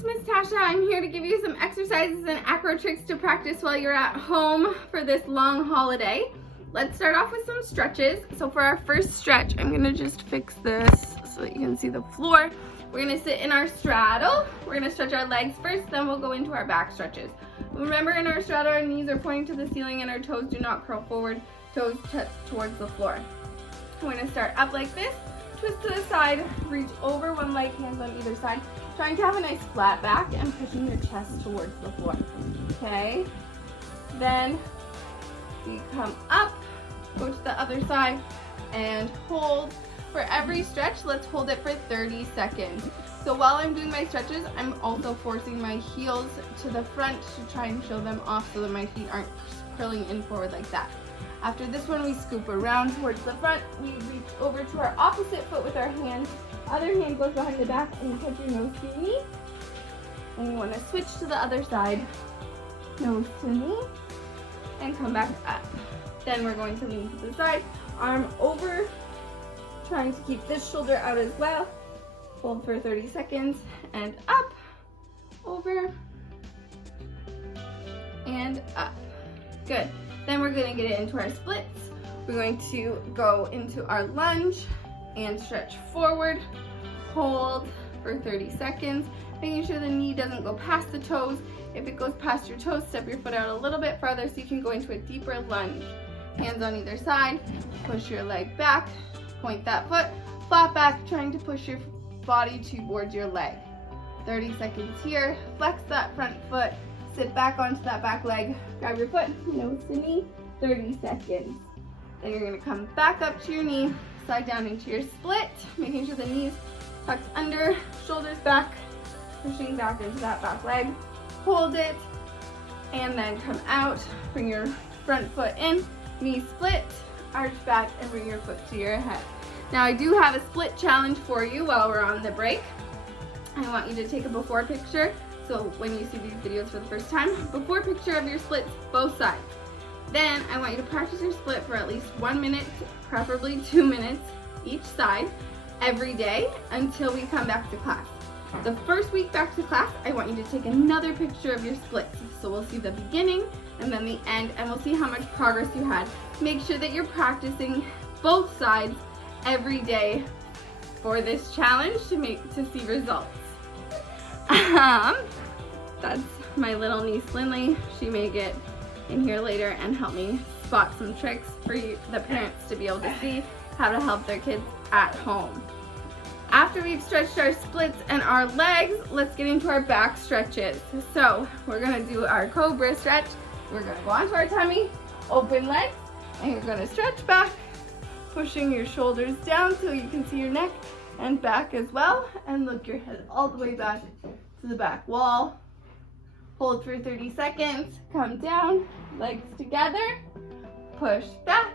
it's Miss Tasha. I'm here to give you some exercises and acro tricks to practice while you're at home for this long holiday. Let's start off with some stretches. So for our first stretch, I'm gonna just fix this so that you can see the floor. We're gonna sit in our straddle. We're gonna stretch our legs first, then we'll go into our back stretches. Remember, in our straddle, our knees are pointing to the ceiling and our toes do not curl forward, toes touch towards the floor. We're gonna start up like this, twist to the side, reach over one leg, hands on either side, trying to have a nice flat back and pushing your chest towards the floor. Okay? Then we come up, go to the other side, and hold. For every stretch, let's hold it for 30 seconds. So while I'm doing my stretches, I'm also forcing my heels to the front to try and show them off so that my feet aren't curling in forward like that. After this one, we scoop around towards the front. We reach over to our opposite foot with our hands. Other hand goes behind the back and you put your nose to your knee. And you want to switch to the other side. Nose to knee. And come back up. Then we're going to lean to the side. Arm over. Trying to keep this shoulder out as well. Hold for 30 seconds. And up. Over. And up. Good. Then we're going to get into our splits. We're going to go into our lunge and stretch forward. Hold for 30 seconds, making sure the knee doesn't go past the toes. If it goes past your toes, step your foot out a little bit farther so you can go into a deeper lunge. Hands on either side, push your leg back, point that foot, flat back, trying to push your body towards your leg. 30 seconds here, flex that front foot, sit back onto that back leg, grab your foot, nose to knee, 30 seconds. Then you're gonna come back up to your knee, slide down into your split, making sure the knees tucked under, shoulders back, pushing back into that back leg, hold it, and then come out, bring your front foot in, knee split, arch back, and bring your foot to your head. Now I do have a split challenge for you while we're on the break. I want you to take a before picture. So when you see these videos for the first time, before picture of your splits, both sides. Then I want you to practice your split for at least 1 minute, preferably 2 minutes each side, every day until we come back to class. The first week back to class, I want you to take another picture of your splits. So we'll see the beginning and then the end, and we'll see how much progress you had. Make sure that you're practicing both sides every day for this challenge to see results. That's my little niece Lindley. She may get in here later and help me spot some tricks for you, the parents, to be able to see how to help their kids at home. After we've stretched our splits and our legs, let's get into our back stretches. So we're gonna do our cobra stretch. We're gonna go onto our tummy, open legs, and you're gonna stretch back, pushing your shoulders down so you can see your neck and back as well, and look your head all the way back to the back wall. Hold for 30 seconds, come down, legs together, push back,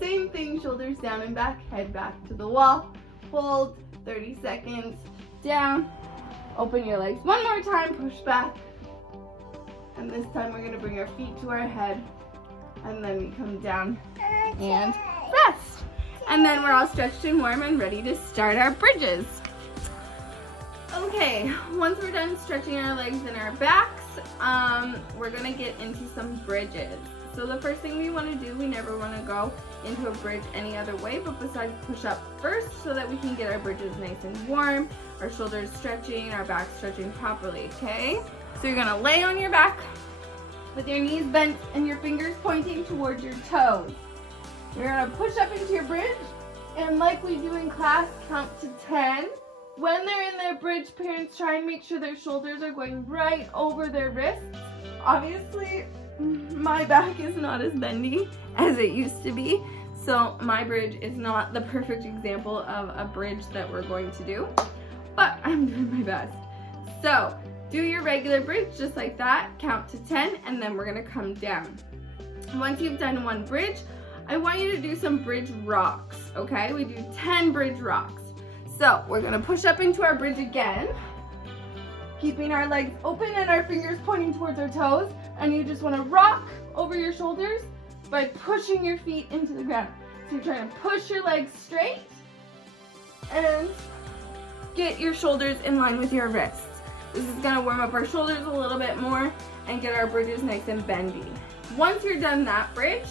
same thing, shoulders down and back, head back to the wall. Hold 30 seconds, down, open your legs one more time, push back, and this time we're gonna bring our feet to our head, and then we come down and rest. And then we're all stretched and warm and ready to start our bridges. Okay, once we're done stretching our legs and our backs, we're gonna get into some bridges. So the first thing we wanna do, we never wanna go into a bridge any other way, but besides push up first so that we can get our bridges nice and warm, our shoulders stretching, our back stretching properly, okay? So you're gonna lay on your back with your knees bent and your fingers pointing towards your toes. You're gonna push up into your bridge, and like we do in class, count to 10. When they're in their bridge, parents try and make sure their shoulders are going right over their wrists. Obviously, my back is not as bendy as it used to be, so my bridge is not the perfect example of a bridge that we're going to do, but I'm doing my best. So, do your regular bridge just like that, count to 10, and then we're gonna come down. Once you've done one bridge, I want you to do some bridge rocks, okay? We do 10 bridge rocks. So we're gonna push up into our bridge again, keeping our legs open and our fingers pointing towards our toes, and you just wanna rock over your shoulders by pushing your feet into the ground. So you're trying to push your legs straight and get your shoulders in line with your wrists. This is gonna warm up our shoulders a little bit more and get our bridges nice and bendy. Once you're done that bridge,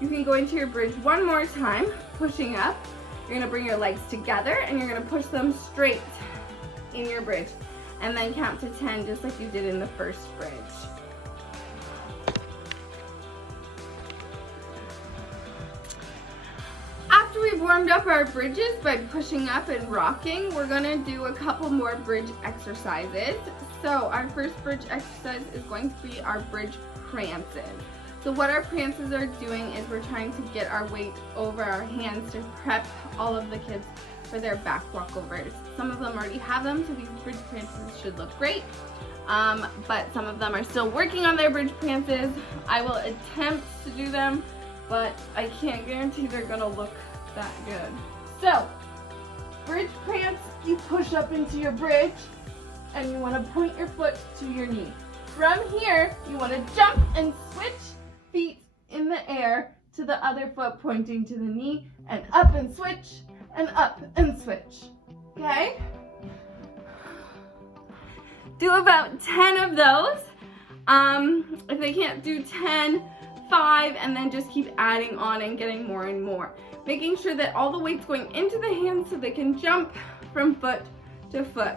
you can go into your bridge one more time, pushing up. You're gonna bring your legs together and you're gonna push them straight in your bridge. And then count to 10 just like you did in the first bridge. After we've warmed up our bridges by pushing up and rocking, we're gonna do a couple more bridge exercises. So our first bridge exercise is going to be our bridge prances. So what our prances are doing is we're trying to get our weight over our hands to prep all of the kids for their back walkovers. Some of them already have them, so these bridge prances should look great. But some of them are still working on their bridge prances. I will attempt to do them, but I can't guarantee they're gonna look that good. So, bridge prance, you push up into your bridge and you wanna point your foot to your knee. From here, you wanna jump and switch feet in the air to the other foot pointing to the knee, and up and switch, and up and switch. Okay? Do about 10 of those. If they can't do 10, 5, and then just keep adding on and getting more and more. Making sure that all the weight's going into the hands so they can jump from foot to foot.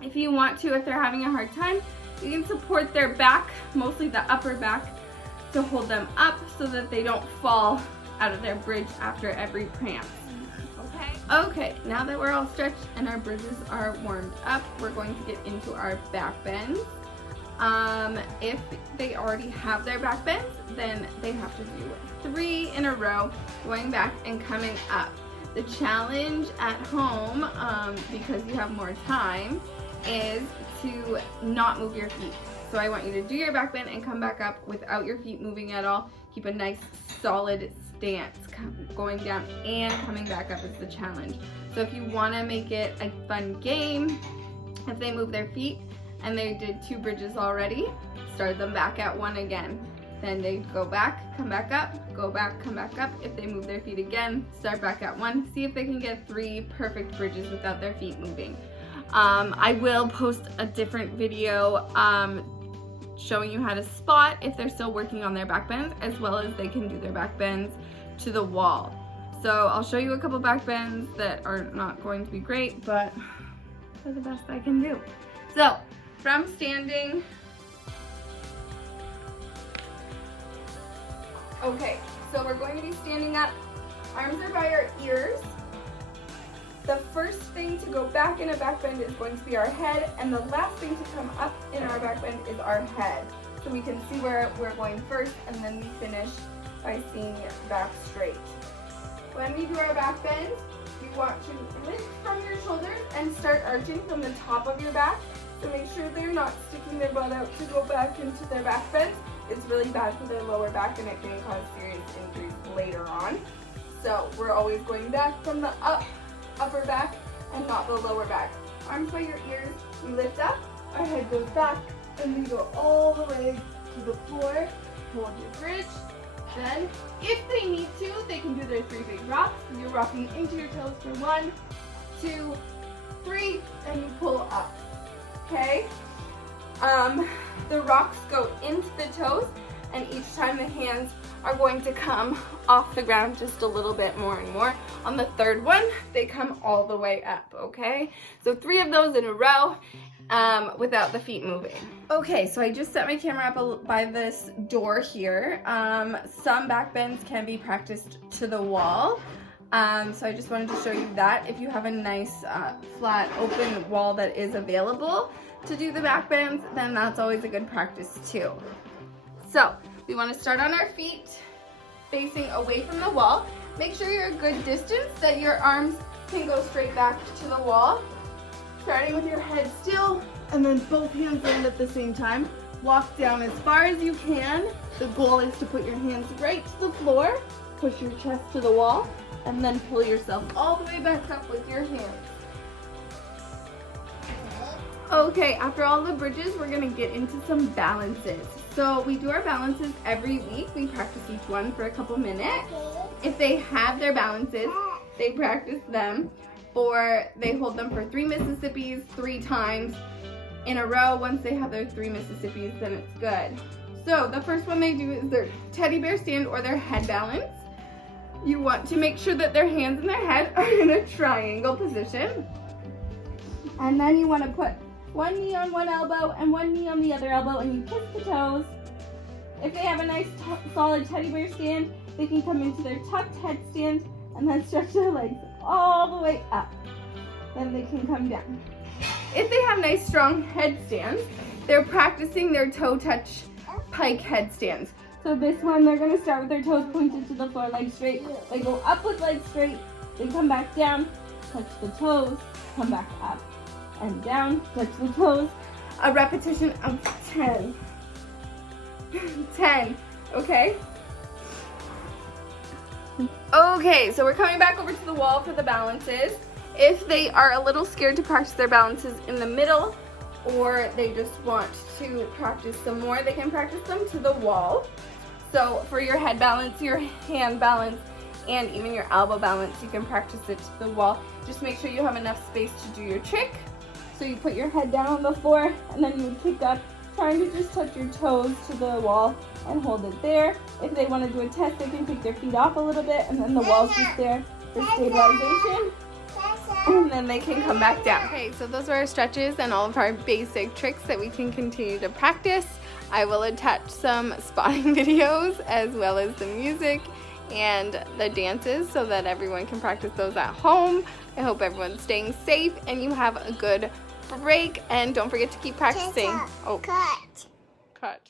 If you want to, if they're having a hard time, you can support their back, mostly the upper back, to hold them up so that they don't fall out of their bridge after every prance. Okay, now that we're all stretched and our bridges are warmed up, we're going to get into our back bends. If they already have their back bends, then they have to do 3 in a row, going back and coming up. The challenge at home, because you have more time, is to not move your feet. So I want you to do your back bend and come back up without your feet moving at all. Keep a nice solid stance. Going down and coming back up is the challenge. So if you want to make it a fun game, if they move their feet and they did 2 bridges already, start them back at 1 again. Then they go back, come back up, go back, come back up. If they move their feet again, start back at 1. See if they can get 3 perfect bridges without their feet moving. I will post a different video showing you how to spot if they're still working on their back bends, as well as they can do their back bends to the wall. So I'll show you a couple back bends that are not going to be great, but they're the best I can do. So from standing, okay, so we're going to be standing up. Arms are by our ears. The first thing to go back in a back bend is going to be our head, and the last thing to come up in our back bend is our head. So we can see where we're going first, and then we finish by seeing back straight. When we do our back bend, you want to lift from your shoulders and start arching from the top of your back. So make sure they're not sticking their butt out to go back into their back bend. It's really bad for their lower back and it can cause serious injuries later on. So we're always going back from the upper back and not the lower back. Arms by your ears, we lift up, our head goes back, and we go all the way to the floor. Hold your bridge. Then, if they need to, they can do their 3 big rocks. You're rocking into your toes for 1, 2, 3, and you pull up. Okay? The rocks go into the toes, and each time the hands are going to come off the ground just a little bit more and more. On the 3rd one, they come all the way up, okay? So 3 of those in a row without the feet moving. Okay, so I just set my camera up by this door here. Some back bends can be practiced to the wall. So I just wanted to show you that. If you have a nice flat open wall that is available to do the back bends, then that's always a good practice too. So we want to start on our feet, facing away from the wall. Make sure you're a good distance that your arms can go straight back to the wall. Starting with your head still, and then both hands land at the same time. Walk down as far as you can. The goal is to put your hands right to the floor, push your chest to the wall, and then pull yourself all the way back up with your hands. Okay, after all the bridges, we're gonna get into some balances. So we do our balances every week. We practice each one for a couple minutes. If they have their balances, they practice them, or they hold them for 3 Mississippis 3 times, in a row. Once they have their 3 Mississippis, then it's good. So the first one they do is their teddy bear stand or their head balance. You want to make sure that their hands and their head are in a triangle position. And then you want to put one knee on one elbow and one knee on the other elbow, and you kiss the toes. If they have a nice solid teddy bear stand, they can come into their tucked headstand and then stretch their legs all the way up. Then they can come down. If they have nice strong headstands, they're practicing their toe touch pike headstands. So this one, they're going to start with their toes pointed to the floor, legs straight. They go up with legs straight. They come back down, touch the toes, come back up and down, touch the toes. A repetition of 10. 10, okay? Okay, so we're coming back over to the wall for the balances. If they are a little scared to practice their balances in the middle, or they just want to practice some more, they can practice them to the wall. So for your head balance, your hand balance, and even your elbow balance, you can practice it to the wall. Just make sure you have enough space to do your trick. So you put your head down on the floor, and then you would kick up, trying to just touch your toes to the wall and hold it there. If they want to do a test, they can take their feet off a little bit, and then the wall's just there for stabilization. And then they can come back down. Okay, so those are our stretches and all of our basic tricks that we can continue to practice. I will attach some spotting videos as well as the music and the dances so that everyone can practice those at home. I hope everyone's staying safe and you have a good break, and don't forget to keep practicing. Cut. Cut.